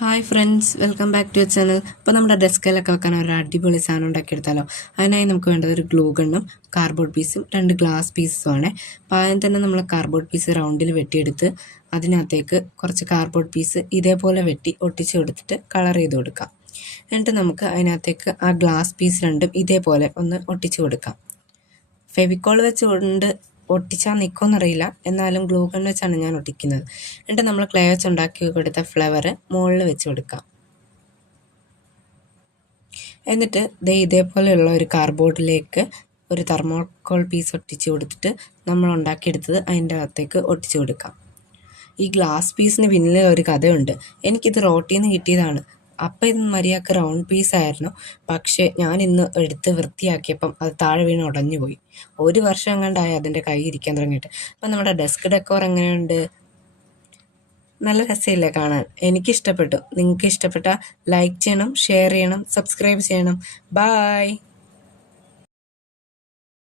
Hi friends, welcome back to channel. അപ്പോൾ നമ്മുടെ ഡെസ്കിലൊക്കെ വെക്കാൻ ഒരു അടിപൊളി സാധനം ഉണ്ടാക്കിയെടുത്താലോ. അതിനായി നമുക്ക് വേണ്ടത് ഒരു ഗ്ലൂ ഗണ്ണും കാർഡ്ബോർഡ് പീസും 2 ഗ്ലാസ് പീസും ആണ്. അപ്പോൾ ആദ്യം തന്നെ നമ്മൾ കാർഡ്ബോർഡ് പീസ് റൗണ്ടിൽ വെട്ടിയെടുത്ത് അതിനകത്തേക്ക് കുറച്ച് കാർഡ്ബോർഡ് പീസ് ഇതേപോലെ വെട്ടി ഒട്ടിച്ച് കൊടുത്തിട്ട് കളർ ചെയ്ത് കൊടുക്കാം. എന്നിട്ട് നമുക്ക് അതിനകത്തേക്ക് ആ ഗ്ലാസ് പീസ് രണ്ടും ഇതേപോലെ ഒന്ന് ഒട്ടിച്ച് കൊടുക്കാം. ഫെവിക്കോൾ വെച്ചുകൊണ്ട് ഒട്ടിച്ചാൽ നിൽക്കുമെന്നറിയില്ല, എന്നാലും ഗ്ലൂ ഗൺ വെച്ചാണ് ഞാൻ ഒട്ടിക്കുന്നത്. എന്നിട്ട് നമ്മൾ ക്ലേ വെച്ച് ഉണ്ടാക്കി കൊടുത്ത ഫ്ലവർ മുകളിൽ വെച്ച് കൊടുക്കാം. എന്നിട്ട് ഇതേപോലെയുള്ള ഒരു കാർഡ്ബോർഡിലേക്ക് ഒരു തെർമോക്കോൾ പീസ് ഒട്ടിച്ച് കൊടുത്തിട്ട് നമ്മൾ ഉണ്ടാക്കിയെടുത്തത് അതിൻ്റെ അകത്തേക്ക് ഒട്ടിച്ച് കൊടുക്കാം. ഈ ഗ്ലാസ് പീസിന് പിന്നിൽ ഒരു കഥയുണ്ട്. എനിക്കിത് റോട്ടിൽ നിന്ന് കിട്ടിയതാണ്. അപ്പം ഇത് മര്യാദക്ക് റൗണ്ട് പീസായിരുന്നു. പക്ഷേ ഞാൻ ഇന്ന് എടുത്ത് വൃത്തിയാക്കിയപ്പം അത് താഴെ വീണ് ഉടഞ്ഞു പോയി. 1 വർഷം എങ്ങാണ്ടായി അതിൻ്റെ കൈ ഇരിക്കാൻ തുടങ്ങിയിട്ട്. അപ്പം നമ്മുടെ ഡെസ്ക് ഡെക്കോർ എങ്ങനെയുണ്ട്? നല്ല രസമില്ലേ കാണാൻ? എനിക്കിഷ്ടപ്പെട്ടു. നിങ്ങൾക്ക് ഇഷ്ടപ്പെട്ടാൽ ലൈക്ക് ചെയ്യണം, ഷെയർ ചെയ്യണം, സബ്സ്ക്രൈബ് ചെയ്യണം. ബായ്.